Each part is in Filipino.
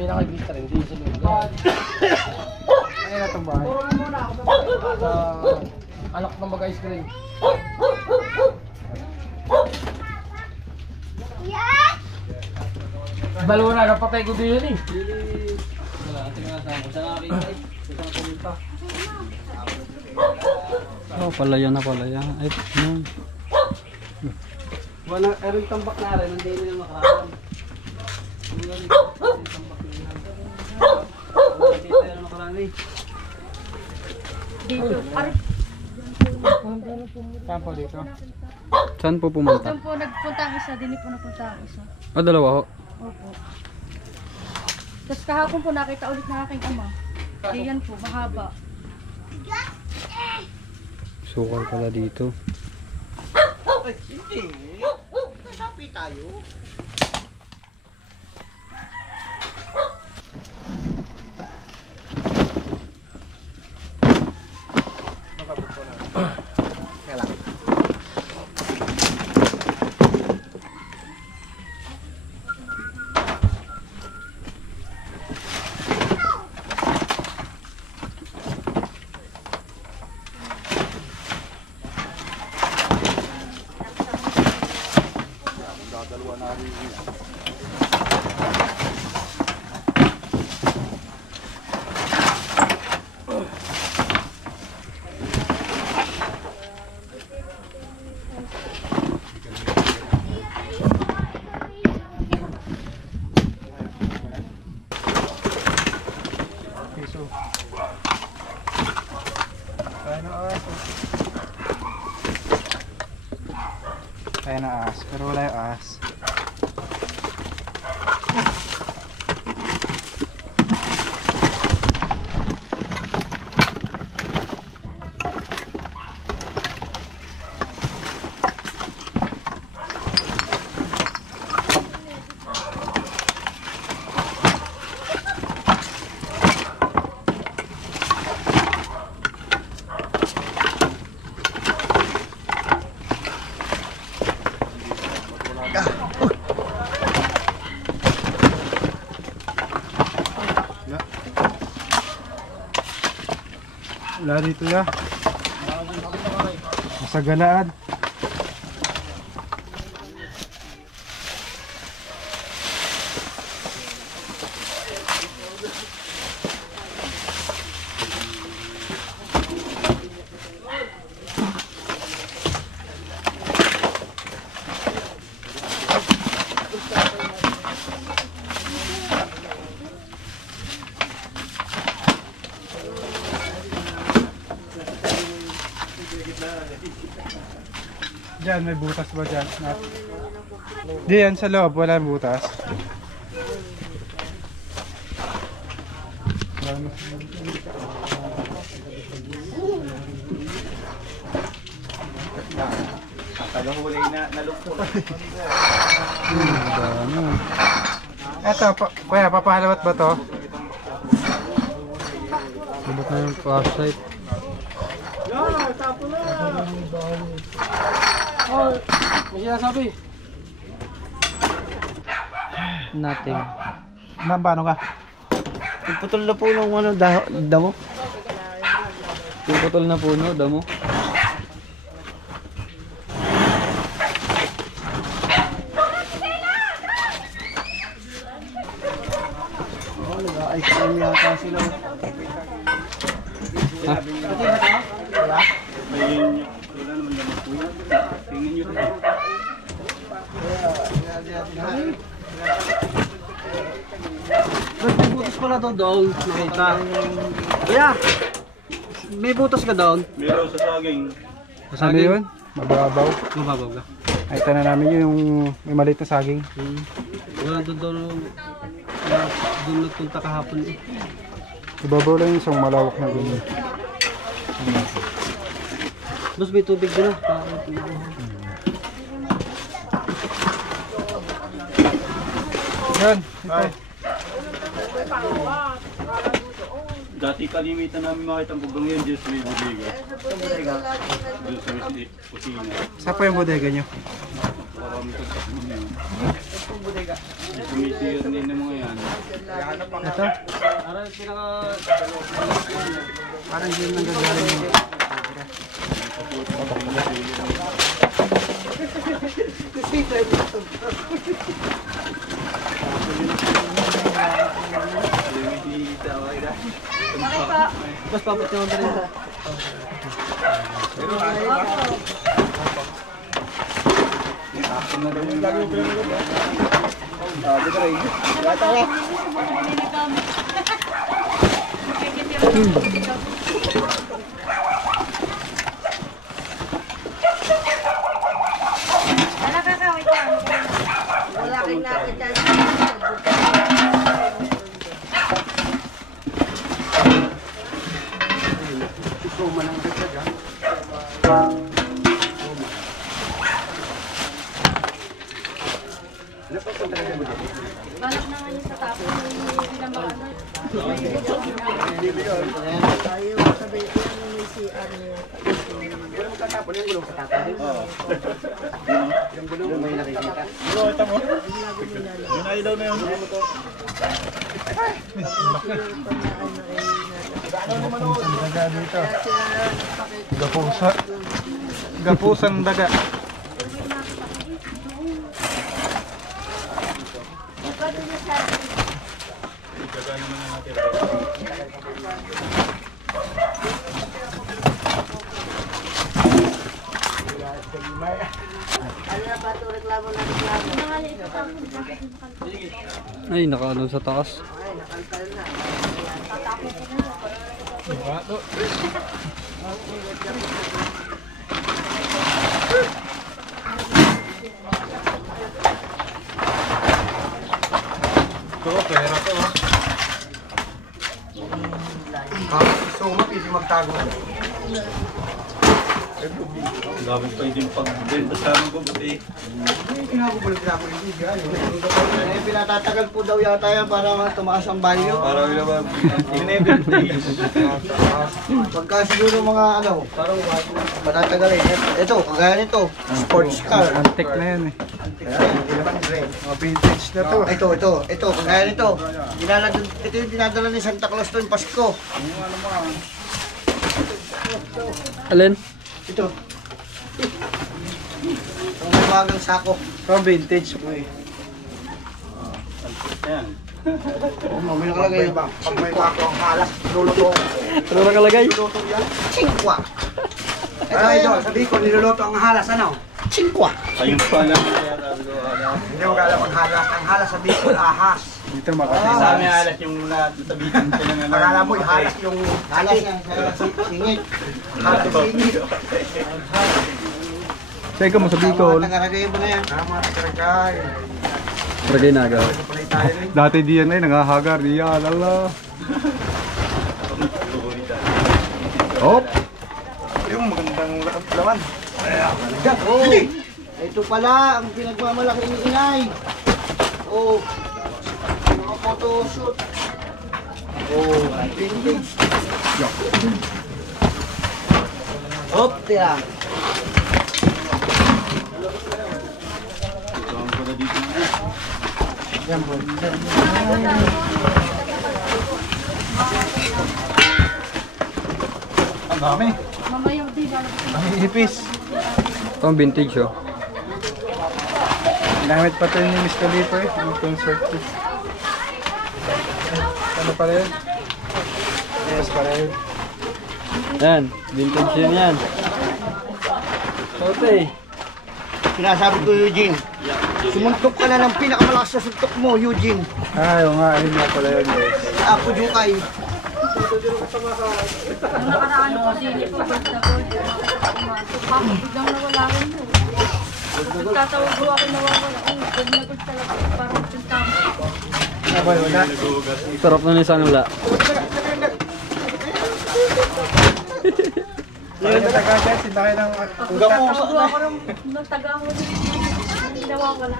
May nakikita rin din sa loob. Ayun na itong bahay. Anak ng mag-ice cream. Dalawa na, napatay ko din yun eh. Wala, tingnan natin ako. Saan nakakita eh? Saan nakumunta? Oh, palaya na palaya. Ay, no. Wala, erong tambak na rin. Hindi nila makakaroon. Dito. Saan po dito? Saan po pumunta? Doon po nagpunta ang isa, din po napunta ang isa. Ah, dalawa ho. Opo. Tapos kahapon po nakita ulit ng aking ama. Diyan po, mahaba. Sukal pala dito. Ay, hindi. Nasapi tayo. Kaya na ahas, pero wala yung ahas. Wala dito ya. Masagalaan. Diyan, may butas ba dyan? Diyan sa loob, wala butas. Tagahuli na nalukpo. Eto, kuya, papahalawat ba to? Sabot na yung flashlight. Oh, may sinasabi. Nothing. Paano ka? Yung putol na po ng ano, damo. Yung putol na puno, damo. Oh, nag-ice cream yata sila. Ha? May wala naman damo po yan. Tingnan nyo rin. Ba't may butas pala doon? Nakita. Kuya! May butas ka doon? Meron sa saging. Ano yun? Mababaw. Mababaw ka. Ay, na namin yung may maliit na saging. Wala doon nagpunta kahapon eh. Ibabaw lang yung isang malawak na ganyan. Mas may tubig doon ah. Yan, ito. Dati kalimitan namin makita ang bugang yun, Diyos may bodega. Diyos sa may kusina. Saan po yung bodega nyo? Marami kang takbo na yun. Sumisir din ng mga yan. Ito? Parang hindi nang gagaling yun. Mas papat naman pa rin. Wala kang nakita. Balak na nga yun sa tapo. Hindi na maano. Tayo sabi yan may CR niyo. May nakikita. Yun ay daw na yun. Daga dito. Gapusa. Gapusang daga. Ano na ba ito reklamo na reklamo? Ay, nakaano sa taas. Ay, nakalkal na. So, mapili magtago. Ang dami pa yung pagbenta sa amin ko, buti. Eh, pinatatagal po daw yata yan para tumaas ang value. Para wala ba? Pagka siguro mga ano, patatagal eh. Ito, kagaya nito, sports car. Antik na yan eh. Mga vintage na to. Ito, kagaya nito. Ito yung dinadala ni Santa Claus tuwing Pasko. Alin? Ito. Ang mabagang sako. From vintage po eh. Ayan. May nakalagay. Pag may bako ang halas, luluto. Ano nakalagay? Luluto yan. Chingkwa. Ito, sabi ko, niluluto ang halas, ano? Chingkwa. Ayun pala. Hindi mo kala ang halas. Ang halas sa Bicol, ahas. Dito Sa amin alas yung sabihin ko ng Pagkala mo, halas yung halas singit. Halas singit. Teka mo sa Bicol. Tagaragay mo na yan. Tama, tagaragay. Tragay na agaw. Dati diyan ay nangahagar. Diyan, lala. Hop! Yung magandang laman. Oh, ito pala ang pinagmamalaki ni inay. Oh, mga photoshoot. Oh, vintage. Hop, tira. Yan po. Ang dami. Mamaya di ba? Ang hipis. Ito ang vintage oh. Gamit pa ito ni Miss Khalifa eh. Yung concert ko. Ano pala yun? Yes pala yun. Yan. Vintage yun yan. Okay. Sinasabi ko, Eugene. Sumuntok ka na ng pinakamalakas na suntok mo, Eugene. Ay, oo nga, ayun nga pala yun guys. Ako, Jukay. Nung nakaraan ko sili po, basta ko. Ako, biglang nawala rin mo. Nagtatawag ko ako nawawala. Pag nagod talaga, parang pintama. Abay, wala. Sarap na ni Sanula. Ayun na taga guys, hindi kayo ng Nagtatawag ako ng taga mo din. Hindi nawawala.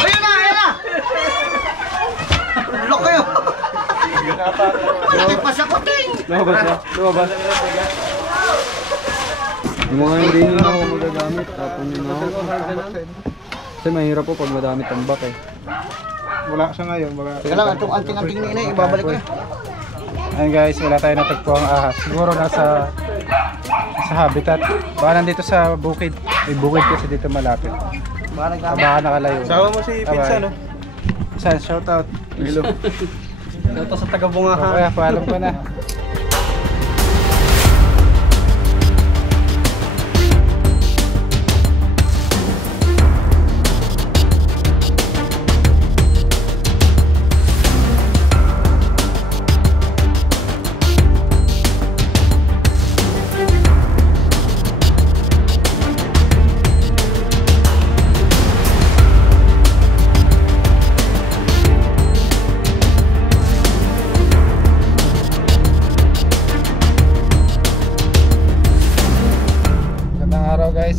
Ayun na, ayun na! Lok kayo! Pwede pa sa kuting! lumabas na. Lumabas. Yung mga hindi nyo na ako magagamit, tapon nyo na ako. Kasi mahirap po pag madami tambak eh. Wala siya ngayon. Teka lang, itong anting-anting na ina, ibabalik ko. Ayun guys, wala tayo natagpo ang ahas. Siguro nasa habitat. Baka nandito sa bukid. May bukid kasi dito malapit. Baka nakalayo. Sawa mo si Pizza, no? Saan? Shoutout. Hello. Ito sa taga-bungahan. Kaya paalam ko na.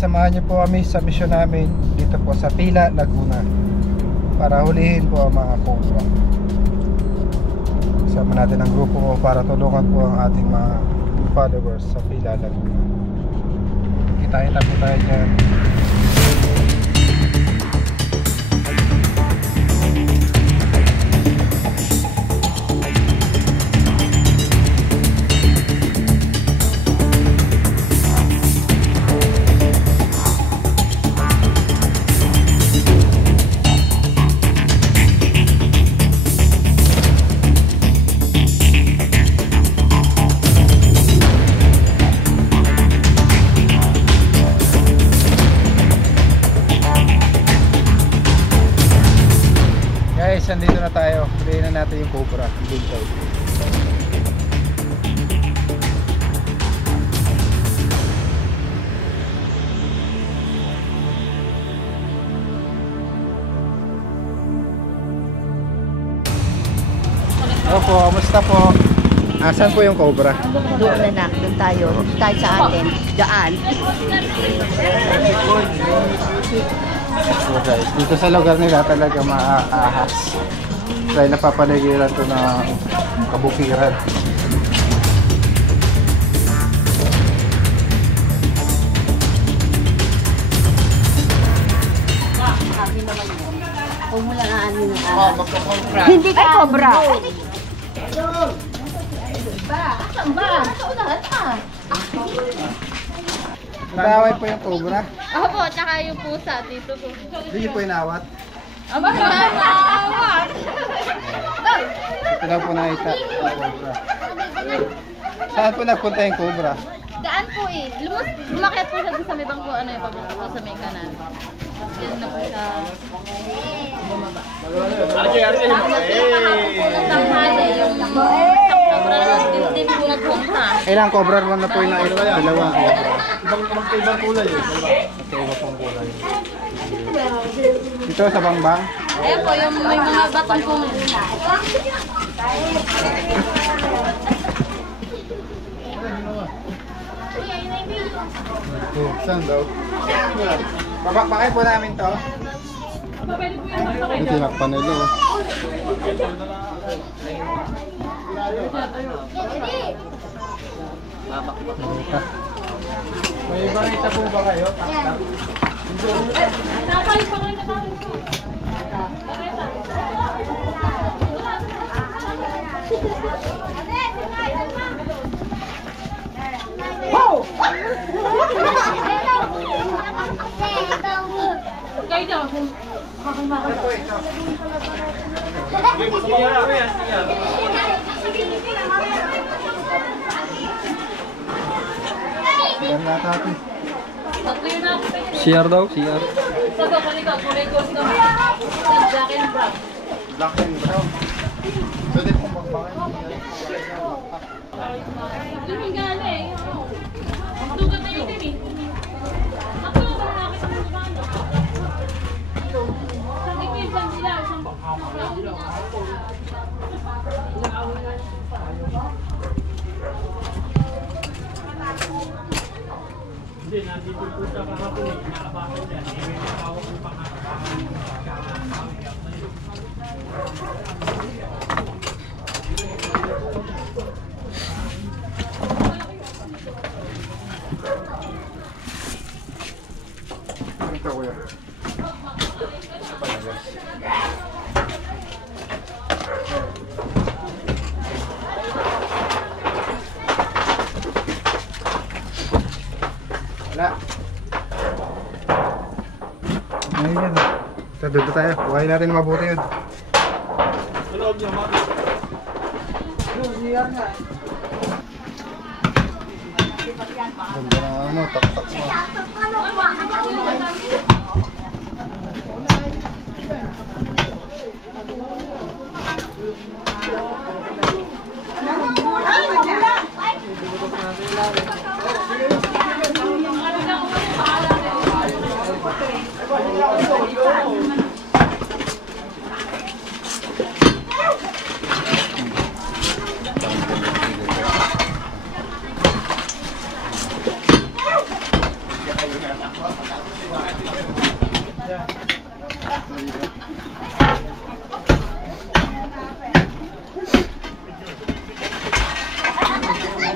Samahan niyo po kami sa misyon namin dito po sa Pila, Laguna para hulihin po ang mga cobra. Kasama natin ang grupo mo para tulungan po ang ating mga followers sa Pila, Laguna. Kita-kita po tayo dyan. Nandito na tayo, hulihin na natin yung cobra, yung buntay. Opo, kamusta po? Asan po yung cobra? Doon na na, doon tayo. Tayo sa atin. Daan. So guys, dito sa lugar nila talaga maaahas dahil napapaligiran to ng kabukiran. Huwag mo lang aanin ng Hindi ka cobra. Nag-away po yung cobra. Opo, tsaka yung pusa dito po. Hindi niyo po inawat. Aba, nakakawat! Ito lang po nakita yung cobra. Saan po nagpunta yung cobra? Daan po eh. Lumakit po siya sa may bangko, ano yung pabalik po sa may kanan. Yan na po siya bumaba. Tanghali yung cobra lang. Hindi po nagpunta. Ilang cobra naman na po yung nakita? Dalawang cobra. Ibang kulay eh. Iba pong kulay. Dito sa bangbang? Ayan po, yung may mga batong po. Saan daw? Babakbakay po namin to. Ito tinakpan nila. May barita po ba kayo? Kayo daw. Yan lahat natin. Tatlo yun ako pa yun. CR daw, CR. Sabi ko, kanina, kulay gold kami. Black and brown. Black and brown. Pwede pong magpakain. Doon yung gala eh. Magdugat na yun din eh. Ako yung malaki sa mga banda. Sabi ko yung sila. Hindi, nandito po sa kahapon eh. Nakabakan dyan. May nakawag ng pangalan. Ito kuya. Wala. Ayun. Dito tayo. Buhay natin mabuti yun. Sa loob niya, mami. Ganda na ano, tak-tak mo.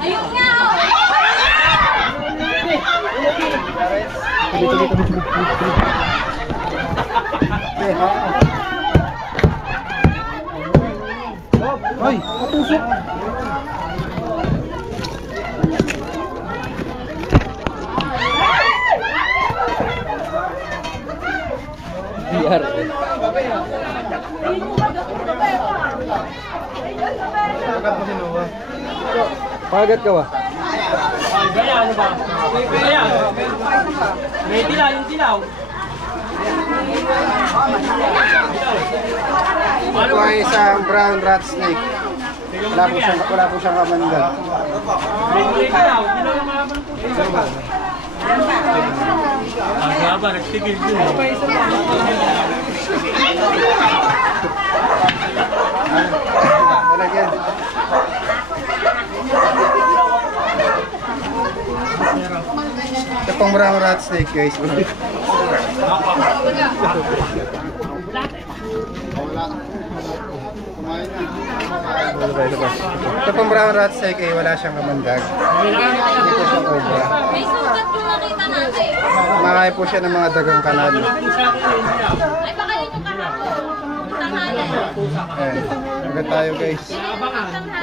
Ayun nga! Ay, katusok. CR. Agad mo sinuha. Pagat ka ba? Ay, gaya, ano ba? Gaya. May dilaw, yung dilaw. Ito ay isang brown rat snake. Wala po siyang kamandag. May dilaw. Dilaw yung malaman po. Ang haba, nagtigil din. Talagyan. Ito pong brown rat snake guys. Ito pong brown rat snake ay wala siyang kamandag. Hindi po siyang cobra. May sugat yung nakita natin. Makain po siya ng mga dagang kanal. Ay, baka yun yung kahapon. Tanghali. Ayan. Agad tayo guys.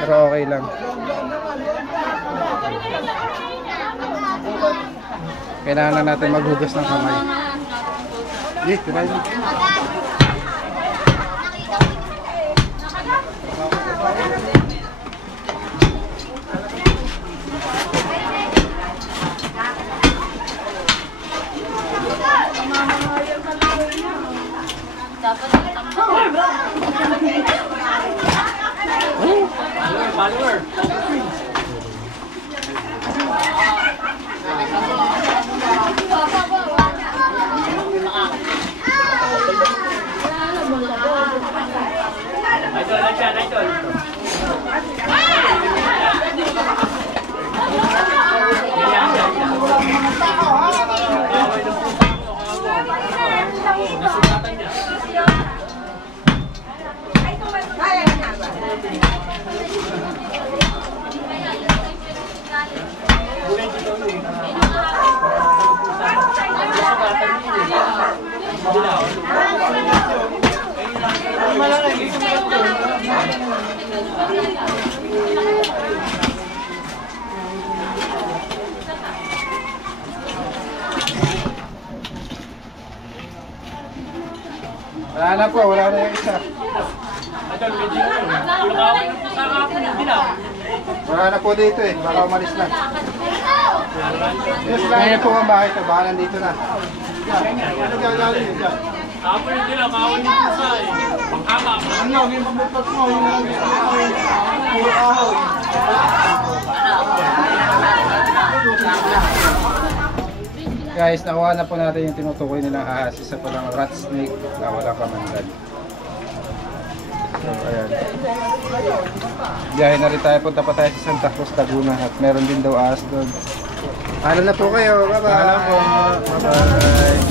Pero okay lang. Kailangan lang natin maghugas ng kamay. Dito na yun. Dapat Follower. Idol. Wala na po, wala na yung isa. Wala na po dito eh, baka umalis na. Yes, kaya po ang bahay ko. Baka nandito na. Guys, nakuha na po natin yung tinutukoy nilang ahas. Isa pa lang rat snake na walang kamandag. So, ayan. Biyahe na rin tayo. Punta pa tayo sa Santa Cruz, Laguna. At meron din daw ahas doon. Paalam na po kayo. Bye-bye. Paalam po. Bye-bye.